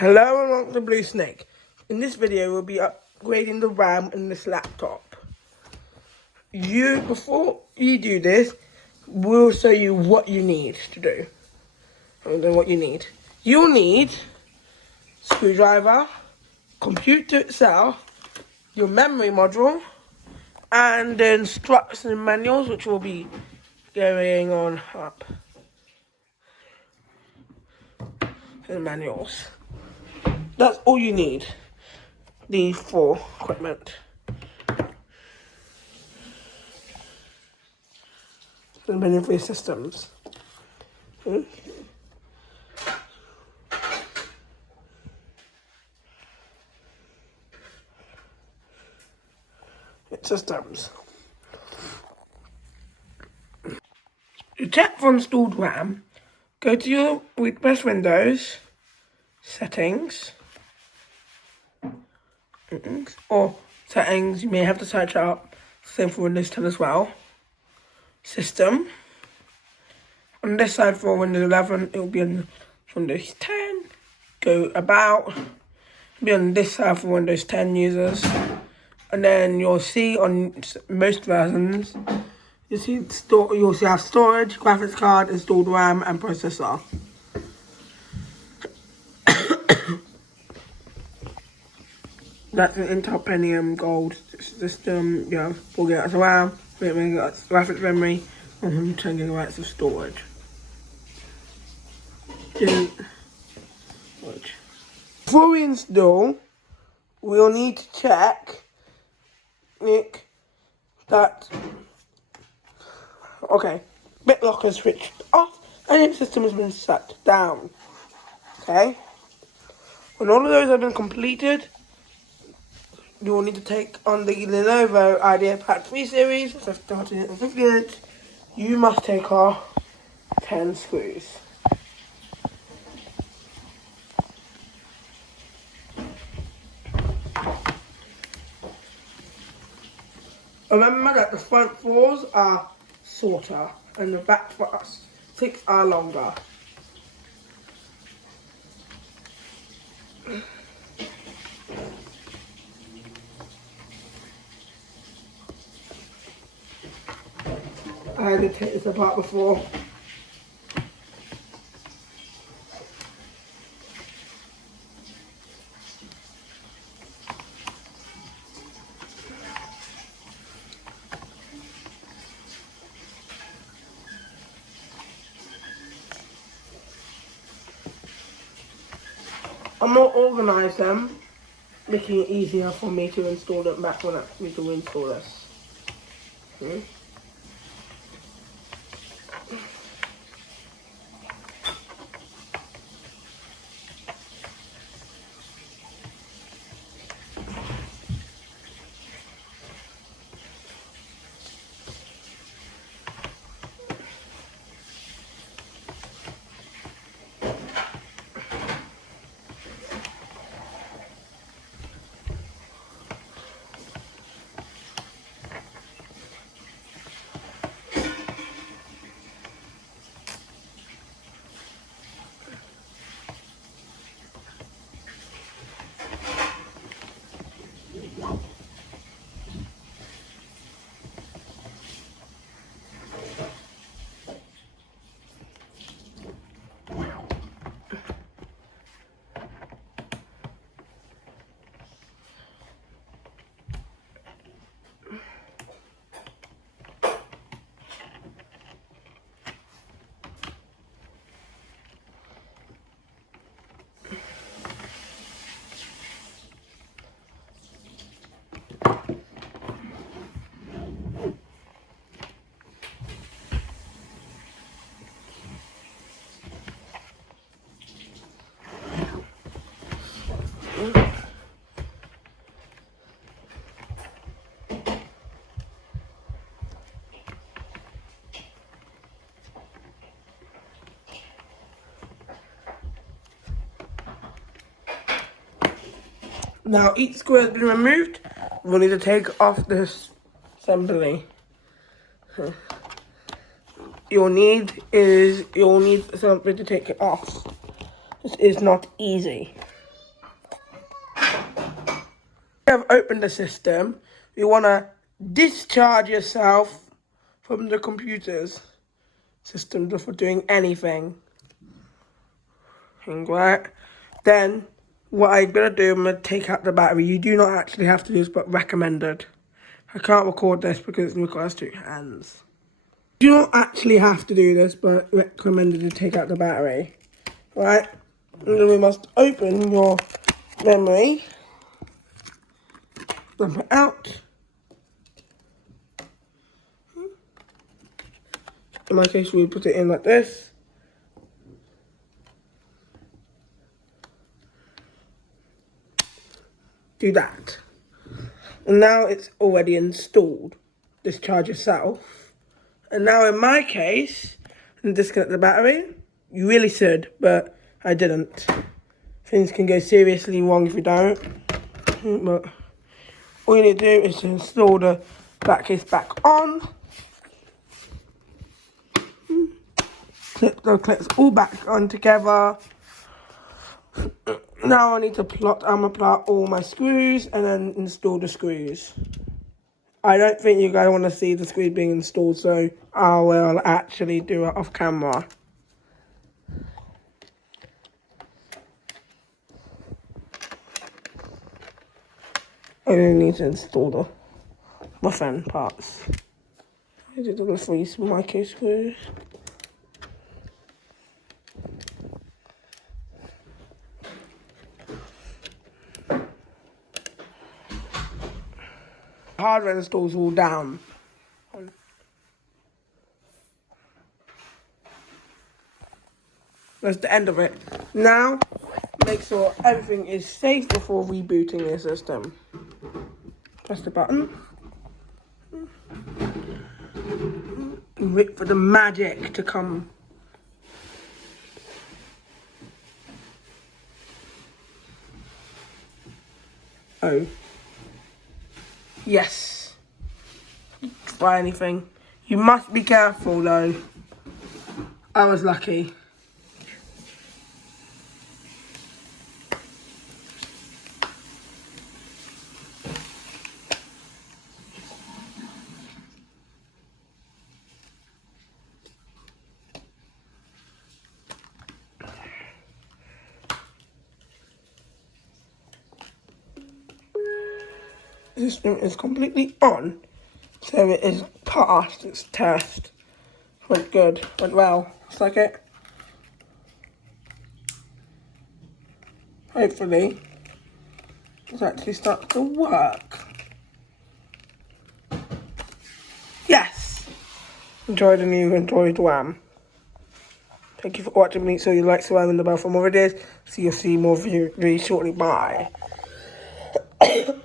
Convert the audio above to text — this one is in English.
Hello and welcome to Blue Snake. In this video, we'll be upgrading the RAM in this laptop. Before you do this, we'll show you what you need to do. And then what you need. You'll need screwdriver, computer itself, your memory module, and the instruction manuals, which will be going on up. And manuals. That's all you need. These four equipment. The many free systems. Systems. To check for installed RAM, go to your press Windows, Settings, or Settings, you may have to search up, same for Windows 10 as well. System. On this side for Windows 11, it will be on Windows 10. Go About. Be on this side for Windows 10 users. And then you'll see on most versions, you'll see have storage, graphics card, installed RAM, and processor. That's an Intel Pentium Gold system. You have 4 GB of RAM, 8 MB graphics memory, 110 GB of storage. Before we install, we'll need to check that BitLocker is switched off and your system has been shut down. Okay? When all of those have been completed, you will need to take on the Lenovo IdeaPad 3 series, 50 and 50 inch. You must take off 10 screws. Remember that the front 4s are shorter and the back 6 are longer. I had to take this apart before. I'm going to organise them, making it easier for me to install them back when I need to install this. Now each screw has been removed. We'll need to take off this assembly. You'll need something to take it off. This is not easy. you have opened the system, you want to discharge yourself from the computer's system before doing anything. Right? Then, what I'm going to do, I'm going to take out the battery. You do not actually have to do this, but recommended. I can't record this because it requires 2 hands. You don't actually have to do this, but recommended to take out the battery. Right? And then we must open your memory. Dump it out. In my case, we put it in like this. Do that. And now it's already installed. Discharge yourself. And now in my case, disconnect the battery. You really should, but I didn't. Things can go seriously wrong if you don't. But all you need to do is to install the back case back on. Clip the clips all back on together. Now I need to plot all my screws and then install the screws. I don't think you guys want to see the screws being installed, so I will actually do it off camera. I only need to install the muffin parts. I did the 3 micro screws. Hardware installs all down. That's the end of it. Now, make sure everything is safe before rebooting your system. Press the button. And wait for the magic to come. Oh. Yes. Try anything. You must be careful though. I was lucky. The system is completely on, so it is passed its test. Went good, went well. Looks like it. Hopefully, it actually starts to work. Yes! Enjoyed and you enjoyed Wham. Thank you for watching. Make sure you like, subscribe, and the bell for more videos. So you'll see more very shortly. Bye.